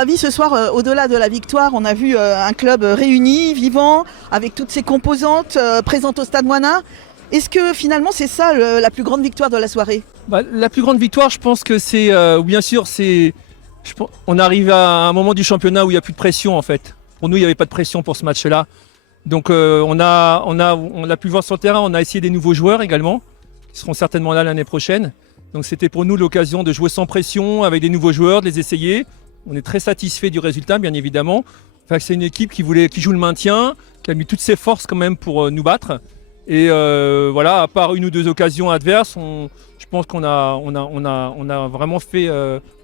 Ravi, ce soir, au-delà de la victoire, on a vu un club réuni, vivant, avec toutes ses composantes présentes au Stade Moina. Est-ce que finalement c'est ça la plus grande victoire de la soirée ? La plus grande victoire, je pense que c'est, bien sûr, on arrive à un moment du championnat où il n'y a plus de pression en fait. Pour nous, il n'y avait pas de pression pour ce match-là. Donc on a pu voir sur le terrain, on a essayé des nouveaux joueurs également, qui seront certainement là l'année prochaine. Donc c'était pour nous l'occasion de jouer sans pression, avec des nouveaux joueurs, de les essayer. On est très satisfait du résultat, bien évidemment. Enfin, c'est une équipe qui joue le maintien, qui a mis toutes ses forces quand même pour nous battre. Et voilà, à part une ou deux occasions adverses, je pense qu'on a vraiment fait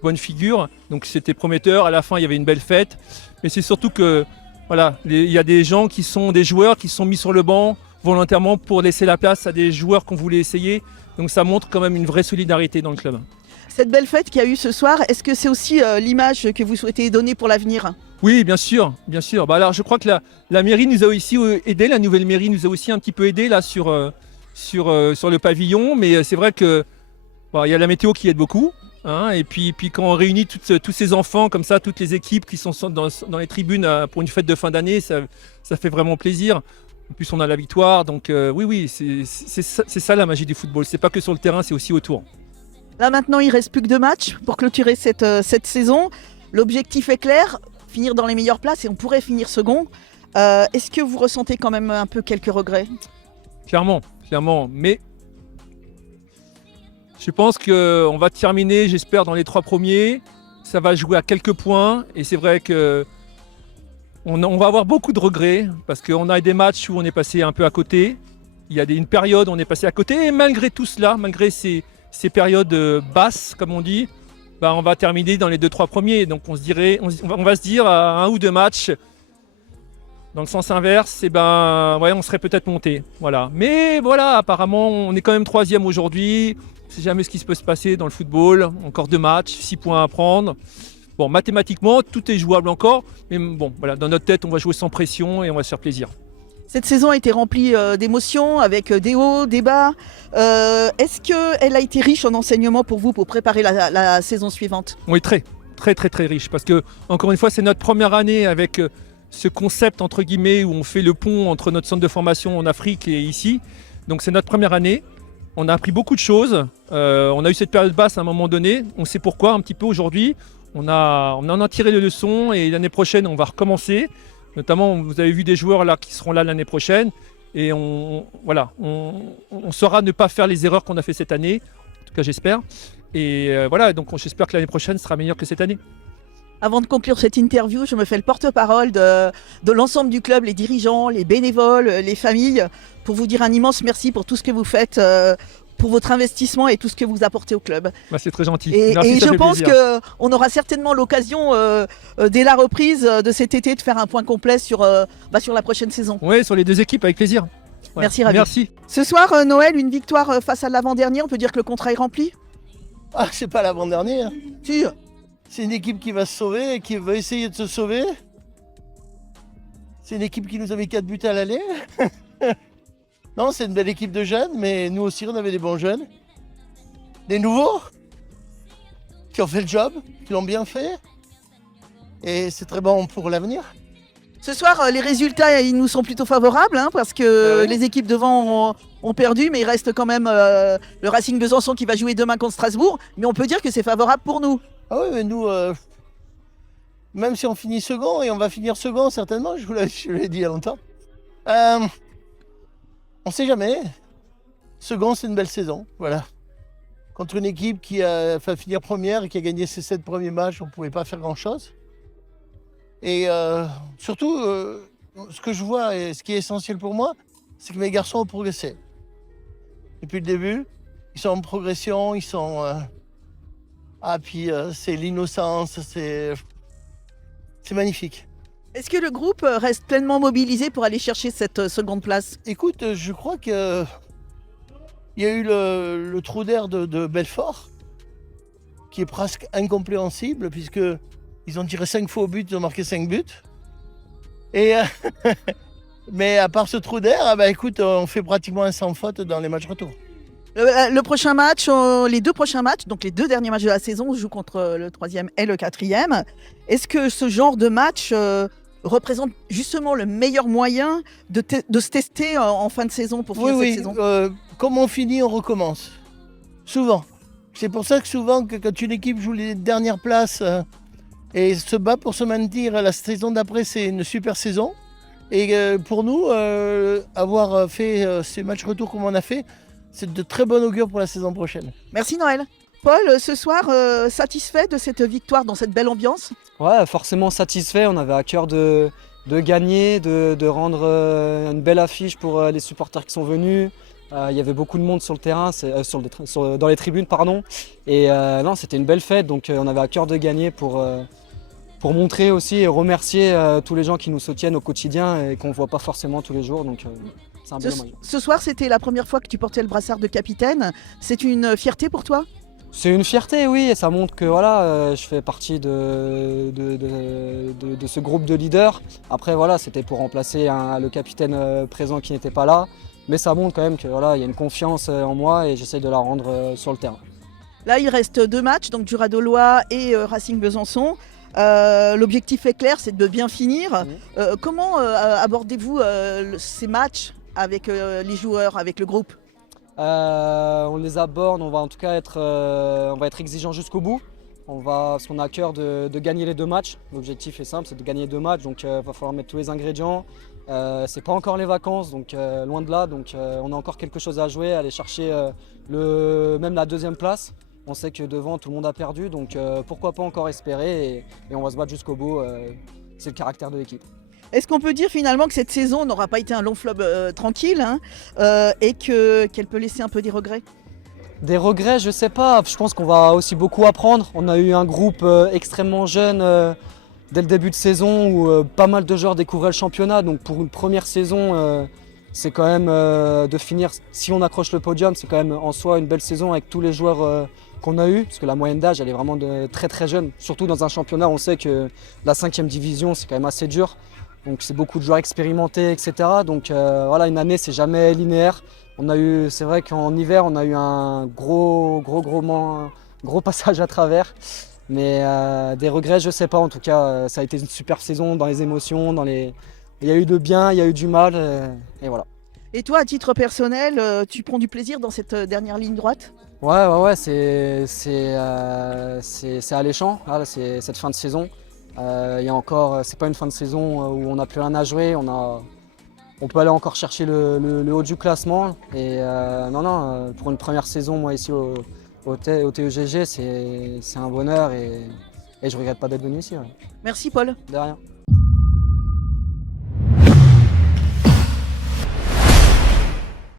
bonne figure. Donc c'était prometteur. À la fin, il y avait une belle fête. Mais c'est surtout que voilà, il y a des gens qui sont des joueurs qui sont mis sur le banc volontairement pour laisser la place à des joueurs qu'on voulait essayer. Donc ça montre quand même une vraie solidarité dans le club. Cette belle fête qu'il y a eu ce soir, est-ce que c'est aussi l'image que vous souhaitez donner pour l'avenir ? Oui, bien sûr, bien sûr. Alors je crois que la mairie nous a aussi aidé, la nouvelle mairie nous a aussi un petit peu aidé là sur le pavillon. Mais c'est vrai que il y a la météo qui aide beaucoup. Hein, et puis quand on réunit tous ces enfants comme ça, toutes les équipes qui sont dans les tribunes pour une fête de fin d'année, ça fait vraiment plaisir. En plus, on a la victoire, donc oui, c'est ça la magie du football. C'est pas que sur le terrain, c'est aussi autour. Là maintenant, il ne reste plus que 2 matchs pour clôturer cette saison. L'objectif est clair, finir dans les meilleures places et on pourrait finir second. Est-ce que vous ressentez quand même un peu quelques regrets ? Clairement. Mais je pense qu'on va terminer, j'espère, dans les 3 premiers. Ça va jouer à quelques points et c'est vrai que on va avoir beaucoup de regrets parce qu'on a des matchs où on est passé un peu à côté. Il y a une période où on est passé à côté et malgré tout cela, malgré ces périodes basses, comme on dit, on va terminer dans les 2-3 premiers. Donc on va se dire à 1 ou 2 matchs, dans le sens inverse, on serait peut-être monté. Voilà. Mais voilà, apparemment, on est quand même 3e aujourd'hui. C'est jamais ce qui peut se passer dans le football. Encore 2 matchs, 6 points à prendre. Bon, mathématiquement, tout est jouable encore. Mais bon, voilà, dans notre tête, on va jouer sans pression et on va se faire plaisir. Cette saison a été remplie d'émotions, avec des hauts, des bas. Est-ce qu'elle a été riche en enseignements pour vous, pour préparer la saison suivante ? Oui, très riche. Parce que, encore une fois, c'est notre première année avec ce concept, entre guillemets, où on fait le pont entre notre centre de formation en Afrique et ici. Donc, c'est notre première année. On a appris beaucoup de choses. On a eu cette période basse à un moment donné. On sait pourquoi un petit peu aujourd'hui. On en a tiré les leçons et l'année prochaine, on va recommencer. Notamment, vous avez vu des joueurs là qui seront là l'année prochaine. Et on saura ne pas faire les erreurs qu'on a fait cette année. En tout cas, j'espère. Et voilà, donc j'espère que l'année prochaine sera meilleure que cette année. Avant de conclure cette interview, je me fais le porte-parole de l'ensemble du club, les dirigeants, les bénévoles, les familles, pour vous dire un immense merci pour tout ce que vous faites, pour votre investissement et tout ce que vous apportez au club. C'est très gentil. Merci, et ça je fait pense plaisir. qu'on aura certainement l'occasion, dès la reprise de cet été, de faire un point complet sur la prochaine saison. Oui, sur les 2 équipes, avec plaisir. Ouais. Merci, Ravi. Merci. Ce soir, Noël, une victoire face à l'avant-dernier, on peut dire que le contrat est rempli ? Ah, c'est pas l'avant-dernier. Si. C'est une équipe qui va se sauver et qui va essayer de se sauver. C'est une équipe qui nous a mis 4 buts à l'aller. Non, c'est une belle équipe de jeunes, mais nous aussi, on avait des bons jeunes. Des nouveaux qui ont fait le job, qui l'ont bien fait. Et c'est très bon pour l'avenir. Ce soir, les résultats, ils nous sont plutôt favorables, parce que oui. les équipes devant ont perdu, mais il reste quand même le Racing Besançon qui va jouer demain contre Strasbourg. Mais on peut dire que c'est favorable pour nous. Ah oui, mais nous, même si on finit second, et on va finir second certainement, je vous l'ai dit il y a longtemps, on sait jamais. Second, c'est une belle saison, voilà. Contre une équipe qui a fait finir première et qui a gagné ses 7 premiers matchs, on ne pouvait pas faire grand-chose. Et surtout, ce que je vois et ce qui est essentiel pour moi, c'est que mes garçons ont progressé. Depuis le début, ils sont en progression, ils sont... puis c'est l'innocence, c'est magnifique. Est-ce que le groupe reste pleinement mobilisé pour aller chercher cette seconde place ? Écoute, je crois que il y a eu le trou d'air de Belfort, qui est presque incompréhensible, puisqu'ils ont tiré 5 fois au but, ils ont marqué 5 buts. Et mais à part ce trou d'air, écoute, on fait pratiquement un sans faute dans les matchs retour. Le prochain match, les deux prochains matchs, donc les deux derniers matchs de la saison, on joue contre le troisième et le quatrième. Est-ce que ce genre de match représente justement le meilleur moyen de se tester en fin de saison pour finir cette saison? Comme on finit, on recommence. Souvent. C'est pour ça que souvent, quand une équipe joue les dernières places et se bat pour se maintenir, la saison d'après, c'est une super saison. Et pour nous, avoir fait ces matchs retour comme on a fait, c'est de très bon augure pour la saison prochaine. Merci Noël. Paul, ce soir, satisfait de cette victoire dans cette belle ambiance? Ouais, forcément satisfait. On avait à cœur de gagner, de rendre une belle affiche pour les supporters qui sont venus. Il y avait beaucoup de monde sur le terrain, dans les tribunes, pardon. Et non, c'était une belle fête, donc on avait à cœur de gagner pour montrer aussi et remercier tous les gens qui nous soutiennent au quotidien et qu'on ne voit pas forcément tous les jours. Donc c'est un bel hommage. Ce soir, c'était la première fois que tu portais le brassard de capitaine. C'est une fierté pour toi? C'est une fierté, oui, et ça montre que voilà, je fais partie de ce groupe de leaders. Après, voilà, c'était pour remplacer le capitaine présent qui n'était pas là. Mais ça montre quand même qu'il voilà, y a une confiance en moi et j'essaie de la rendre sur le terrain. Là, il reste deux matchs, donc Jura-Dolois et Racing Besançon. L'objectif est clair, c'est de bien finir. Comment abordez-vous ces matchs avec les joueurs, avec le groupe? On les aborde, on va en tout cas être exigeant jusqu'au bout. Parce qu'on a à cœur de gagner les deux matchs. L'objectif est simple, c'est de gagner deux matchs, donc il va falloir mettre tous les ingrédients. C'est pas encore les vacances, donc loin de là, donc on a encore quelque chose à jouer, aller chercher même la deuxième place. On sait que devant tout le monde a perdu, donc pourquoi pas encore espérer et on va se battre jusqu'au bout. C'est le caractère de l'équipe. Est-ce qu'on peut dire finalement que cette saison n'aura pas été un long fleuve tranquille et qu'elle peut laisser un peu des regrets? Des regrets, je sais pas. Je pense qu'on va aussi beaucoup apprendre. On a eu un groupe extrêmement jeune dès le début de saison où pas mal de joueurs découvraient le championnat. Donc pour une première saison, c'est quand même de finir, si on accroche le podium, c'est quand même en soi une belle saison avec tous les joueurs qu'on a eu. Parce que la moyenne d'âge, elle est vraiment très très jeune. Surtout dans un championnat, on sait que la 5e division, c'est quand même assez dur. Donc c'est beaucoup de joueurs expérimentés, etc. Donc voilà, une année, c'est jamais linéaire. C'est vrai qu'en hiver, on a eu un gros passage à travers. Mais des regrets, je sais pas. En tout cas, ça a été une super saison dans les émotions, il y a eu de bien, il y a eu du mal, et voilà. Et toi, à titre personnel, tu prends du plaisir dans cette dernière ligne droite? Ouais, c'est alléchant, là, c'est cette fin de saison. Il y a encore, c'est pas une fin de saison où on n'a plus rien à jouer. On peut aller encore chercher le haut du classement. Et non, pour une première saison, moi ici au TEGG, c'est un bonheur et je regrette pas d'être venu ici. Ouais. Merci Paul. De rien.